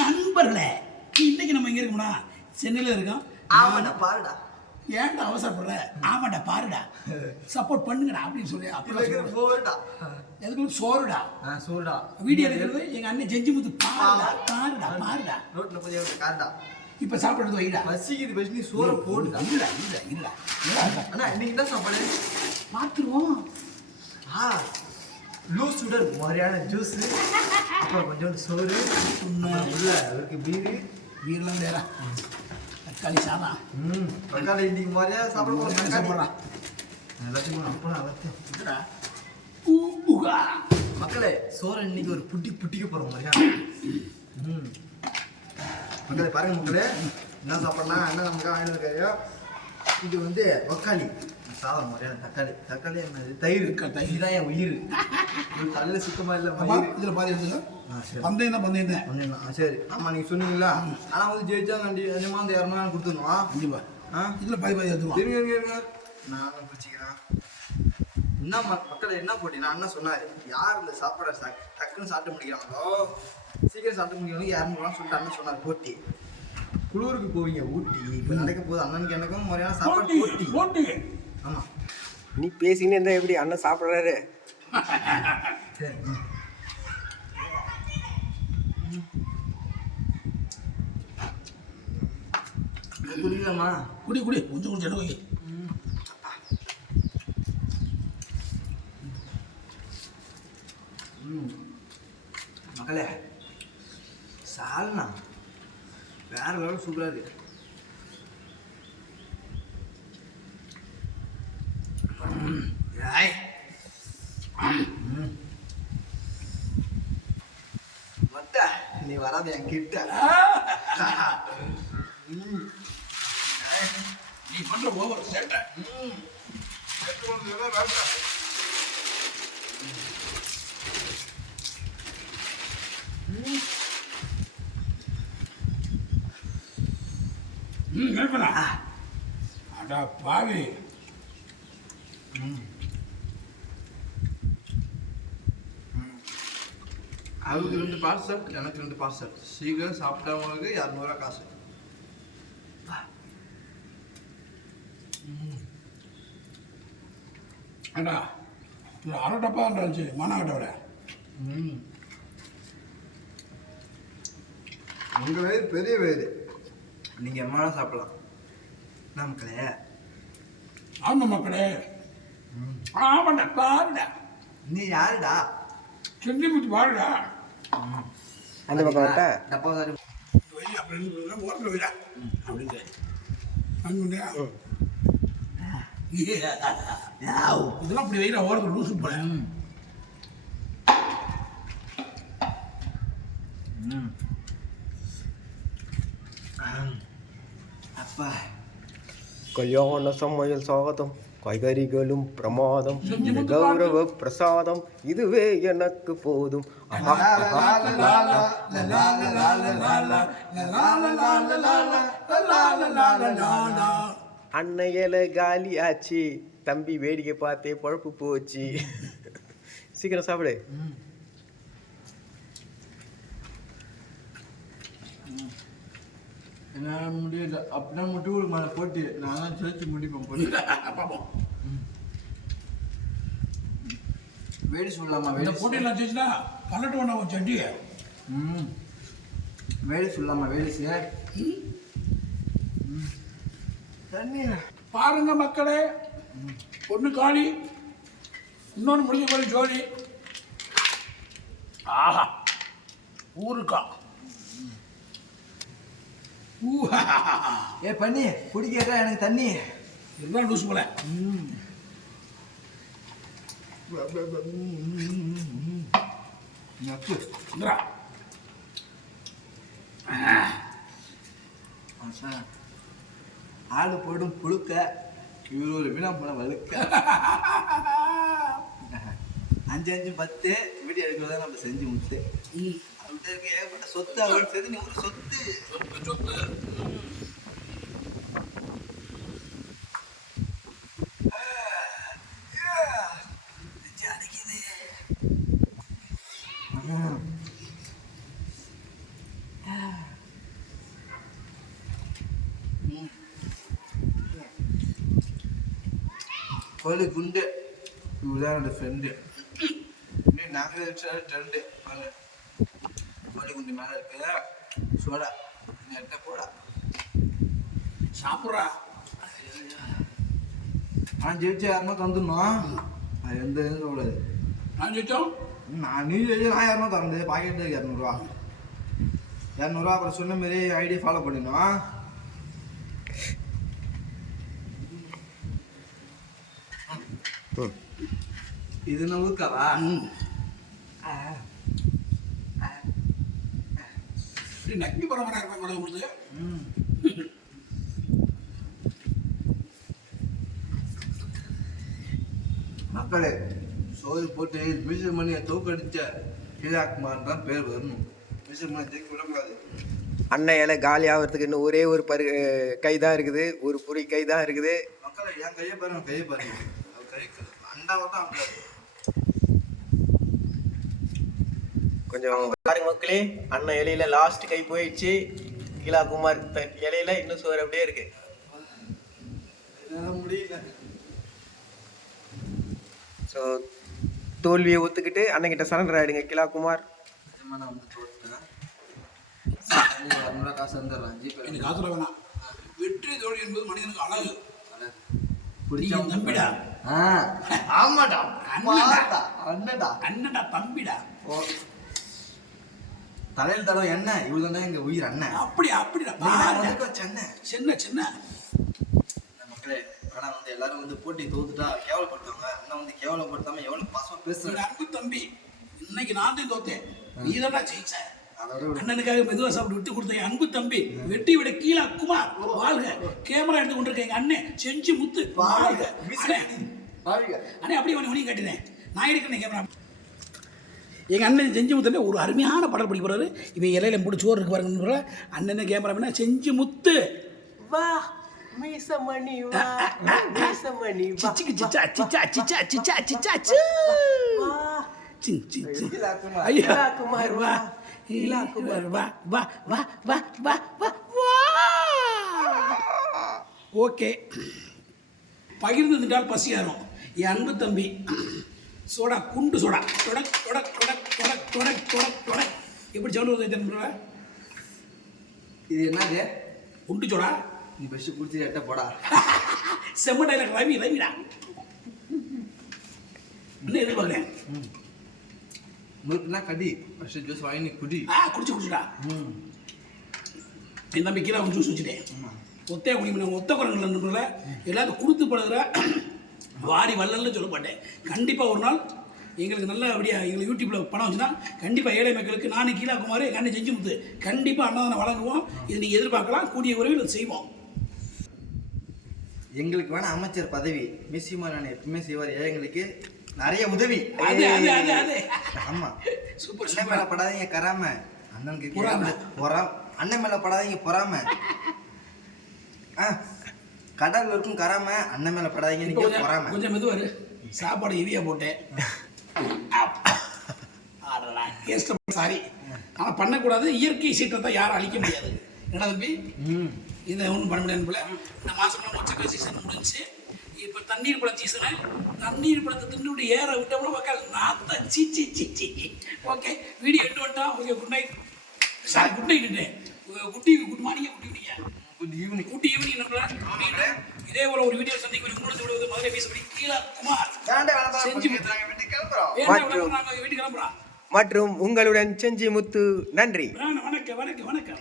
நண்பர்களே இன்னைக்கு நம்ம எங்க இருக்கோம்னா சென்னையில இருக்கோம். ஆமாடா பாருடா. ஏன்டா அவசரப்படுற? ஆமாடா பாருடா. சப்போர்ட் பண்ணுங்கடா அப்படின்னு சொல்லி சொல்றேன். போருடா எதுக்கு சோறுடா. சூடா வீடியோ எடுக்கிறது எங்க அண்ணன் ஜெஞ்சி முத்து பாருடா பாருடா பாருடா. ரோட்ல போய் காருடா. இப்ப சாப்பிடுறது வைடா. பசிக்குது பசி நீ சோற போடுடா. இல்ல இல்ல இல்ல அண்ணா இன்னைக்கு என்ன சாப்பாடு? மாத்துருவோம். ஆ. லூஸ் சுடர் மாதிரியான ஜூஸ் அப்புறம் கொஞ்சோண்டு சோறு. உள்ள அவருக்கு பீரு வீரெல்லாம் வேற. தக்காளி சாதம். ம் தக்காளி இன்னைக்கு மாதிரியா சாப்பிட தக்காளி. சாப்பிட்றான் எல்லாத்தையும் அப்புறம் எல்லாத்தையும். மக்களே சோறு இன்னைக்கு ஒரு புட்டி புட்டிக்க போறோம் மாதிரியா? ம். மக்களே பாருங்க மக்களே. என்ன சாப்பிடலாம்? என்ன நமக்கு வாங்கிட்டு இருக்காரு இது வந்து தக்காளி சாதம் மாதிரியான தக்காளி தக்காளி என்னது தயிர். தயிர். தான் என் உயிர். தலையில சுத்தமா இல்லை இதுல பாதி எடுத்துக்க. பந்தயம் தான் பந்தயம் தான். சரி. ஆமா நீங்க சொன்னீங்களா ஆனா வந்து ஜெயிச்சா கண்டி நிஜமா அந்த இரநூறு கொடுத்துருவோம் கண்டிப்பா. ஆ? இதுல பாதி பாதி எடுத்துருவான் இருங்க இருங்க இருங்க. நானும் பிடிச்சிக்கிறேன். என்ன மக்- மக்கள் என்ன போட்டி? நான் என்ன சொன்னாரு. யார் இந்த சாப்பாடை டக்குன்னு சாப்பிட்டு முடிக்கிறாங்களோ? சீக்கிரம் சாப்பிட்டு முடிக்கணும் இரநூறுவான்னு சொல்லிட்டு அண்ணன் சொன்னார் போட்டி. குளூருக்கு போவீங்க ஊட்டி. இப்போ நடக்க போகுது அண்ணனுக்கு எனக்கும் முறையான சாப்பாடு போட்டி. போட்டி போட்டி ஆமா. நீ பேசினே இருந்தா எப்படி அண்ணன் சாப்பிட்றாரு? குடிக்கலாமா குடி குடி. கொஞ்சம் வை ம். மக்களே சால்னா. வேற லெவல் சூப்பராக இருக்கு ம். ஏய். ம். மொத்த, நீ வராது என் கிட்ட. நீ பண்ற ஓவர் சேட்டை. ம். எடுத்து கொண்டு வா, வா, வா. ம் மேற்கொண்டா அடா பாவி அவருக்கு ரெண்டு பார்சல் எனக்கு ரெண்டு பார்சல் சீக்கிரம் சாப்பிட்டவங்களுக்கு இரநூறுவா காசு. அடா இது அரை டப்பா இருந்துச்சு. மானாகட்ட விட. ம். உங்கள் வயிறு பெரிய வயிறு. நீங்கள் எம்மாடா சாப்பிடலாம். என்ன மக்களே? ஆமா மக்களே. ஆமாண்டா பாருடா நீ யாருடா? செஞ்சு முத்து பாருடா அந்த பக்கம் வட்டா டப்பா சாரி வை அப்படின்னு ஓரத்தில் வைடா அப்படின்ட்டு அங்குண்டியா இதெல்லாம் அப்படி வைடா ஓரத்தில் லூசு போல ம் அப்பா. கல்யாண சமையல் சாதம் காய்கறிகளும் பிரமாதம் இது கௌரவ பிரசாதம் இதுவே எனக்கு போதும். அன்னையில காலி ஆச்சு. தம்பி வேடிக்கை பார்த்தே பழப்பு போச்சு. சீக்கிரம் சாப்பிடு. என்னால் முடியல. அப்படின்னா மட்டும் ஒரு மேலே போட்டு. நான் தான் சேர்த்து முடிப்பேன் போட்டு. பாப்போம். வேடி சொல்லலாமா வேடி போட்டியெல்லாம் ஜெயிச்சுனா பல்லட்டு வேண்டாம் உன் சட்டி ம். வேடி சொல்லலாமா வேடி சார்? தண்ணி பாருங்க மக்களே. ஒன்று காளி இன்னொன்று முடிஞ்ச போய் ஜோலி ஆஹா. ஊருக்கா. ஏ பண்ணி குடிக்கிறா எனக்கு தண்ணி. எல்லாம் லூசு போல. ஆடு போடும் புழுக்க இவர் ஒரு மீனா போன வழுக்க. அஞ்சு அஞ்சு பத்து. வீடியோ எடுக்கிறதா நம்ம செஞ்சு முத்து ம். அவர்கிட்ட இருக்கு ஏகப்பட்ட சொத்து ஆகும்னு சேர்த்து நீ ஒரு சொத்து. கோழி குண்டு. இவ்வளோதான் என்னோட ஃப்ரெண்டு நாங்களே ட்ரெண்டு வாங்க கோழி குண்டு மேலே இருக்கு. சோடா. நீ எடுத்த போடா. சாப்பிட்றா. நான் ஜெயிச்சு யாருன்னா தந்துடணும். அது எந்த இதுவும் சொல்லக்கூடாது. நான் சொல்லிட்டோம் நான் நீ ஜெயிச்சு நான் யாருன்னா தரது பாக்கெட்டு இரநூறுவா. இரநூறுவா அப்புறம் சொன்ன மாதிரி ஐடி ஃபாலோ பண்ணிடணும். இது என்ன ஊருக்காவா? ம் இப்படி நக்கி பரம்பரை இருப்பேன் கூட உங்களுக்கு. மக்களே சோறு போட்டு மியூசிக் மணியை தோக்கடிச்ச கீழாக்குமார் தான் பேர் வரணும். மியூசிக் மணி ஜெயிக்க விடக்கூடாது அண்ணன் இலை காலி ஆகிறதுக்கு இன்னும் ஒரே ஒரு பரு கை தான் இருக்குது. ஒரு புரி கை தான் இருக்குது. மக்களே என் கையை பாருங்க கையை பாருங்க. அவர் கை அண்டாவை தான் கொஞ்சம் பாருங்க மக்களே அண்ணன் இலையில லாஸ்ட் கை போயிடுச்சு. கீழா குமார் இலையில இன்னும் சோறு அப்படியே இருக்கு. முடியல. ஸோ தோல்வியை ஒத்துக்கிட்டு அண்ணன்கிட்ட சரண்டர் ஆயிடுங்க. கிலா குமார். வெற்றி தோல்வி என்பது மனிதனுக்கு அழகு. தம்பிடா. ஆ. ஆமாடா. அண்ணன்டா. அண்ணடா அண்ணன்டா தம்பிடா. ஓ. தலையில் தடம் என்ன இவ்வளோ தானே எங்கள் உயிர் அண்ணன். அப்படி. வந்து சென்னை. சின்ன சின்ன. மக்களே ஆனா வந்து எல்லாரும் வந்து போட்டி தோத்துட்டா கேவலப்படுத்துவாங்க. அண்ணன் வந்து கேவலப்படுத்தாம எவ்வளவு பாசமா பேசுறேன் அன்பு தம்பி இன்னைக்கு நான் தான் தோத்தேன். நீ ஜெயிச்ச. அதோட விட. அண்ணனுக்காக மெதுவா சாப்பிட்டு விட்டு கொடுத்த என் அன்பு தம்பி வெட்டி விட கீழே குமார். வாழ்க. கேமரா எடுத்து கொண்டிருக்க எங்க அண்ணன் செஞ்சு முத்து. வாழ்க. அண்ணே, வாழ்க. அண்ணே அப்படியே உனக்கு உனியும் கட்டினேன் நான் எடுக்கிறேன் கேமரா எங்கள் அண்ணன் செஞ்சு முத்துல ஒரு அருமையான படம் படிக்க போறாரு. இவன் இலையில போட்டு சோறு இருக்கு பாருங்க அண்ணன் கேமரா செஞ்சு முத்து. வா மீசமணி வா மீசமணி சிச்சிக்கு சிச்சா சிச்சா சிச்சா சிச்சா சிச்சா சு? ஐயா. குமார் வா. இலா குமார் வா வா வா வா வா வா வா. ஓகே. பகிர்ந்து தின்றால் பசியாரும். என் அன்பு தம்பி சோடா குண்டு சோடா. தொடக் தொடக் தொடக் தொடக் தொடக் தொடக் தொடக் எப்படி சவுண்ட் வருது தெரியுமா இது என்னது? குண்டு சோடா நீ ஃபர்ஸ்ட் குடிச்சு எட்ட போடா. செம்ம டைலாக் ரவி ரவிடா. என்ன எதிர்பார்க்குறேன் நூறுனா கடி. ஃபர்ஸ்ட் ஜூஸ் வாங்கி நீ குடி. ஆ குடிச்சு குடிச்சுடா. ம். என் தம்பி கீழே அவன் ஜூஸ் வச்சுட்டேன். ஒத்தைய குடிக்கணும் ஒத்த குரங்கள்ல எல்லாத்தையும் கொடுத்து பழகுற வாரி வள்ளல்னு சொல்ல மாட்டேன் கண்டிப்பாக ஒரு நாள் எங்களுக்கு நல்ல அப்படியா எங்களுக்கு யூடியூப்பில் பணம் வச்சுன்னா கண்டிப்பாக ஏழை மக்களுக்கு நானும் கீழா குமார் அண்ணன் செஞ்சு முத்து கண்டிப்பாக அன்னதானம் வழங்குவோம். இது நீங்கள் எதிர்பார்க்கலாம். கூடிய இதை செய்வோம். எங்களுக்கு வேணா அமைச்சர் பதவி மிஸ்ஸிமா நான் எப்பவுமே செய்வார். ஏழைங்களுக்கு நிறைய உதவி. ஆமா. சூப்பர் அண்ணன் மேல படாதீங்க கராம. அண்ணனுக்கு பொறாம. அண்ணன் மேல படாதீங்க பொறாம. ஆ கடல்ல இருக்கும் கராம அண்ணன் மேல படாதீங்க நீங்க பொறாம. கொஞ்சம் மெதுவாரு சாப்பாடு ஹெவியாக போட்டேன். சாரி. ஆனால் பண்ணக்கூடாது. இயற்கை சீற்றத்தை யாரும் அழிக்க முடியாது. என்ன தம்பி? ம். இதை ஒன்றும் பண்ண முடியாது போல. இந்த மாதம் மொச்சக்காய் சீசன் முடிஞ்சுச்சு. இப்போ தண்ணீர் பழம் சீசனு தண்ணீர் பழத்தை தின்னு ஏற விட்டோம்னா மக்கள் நாத்த சி சி சி சி. ஓகே. வீடியோ எட்டு வந்துட்டோம் okay good night sorry good night குட்டி good morning good evening good evening குட்டி ஈவினிங் நம்புறேன் இதே போல ஒரு வீடியோ சந்திக்கும் உங்களுக்கு விடுவது மதுரை பேசப்படி கீழே குமார். செஞ்சு வீட்டுக்கு கிளம்புறோம். வீட்டுக்கு கிளம்புறோம். மற்றும் உங்களுடன் செஞ்சி முத்து நன்றி. வணக்கம் வணக்கம் வணக்கம்.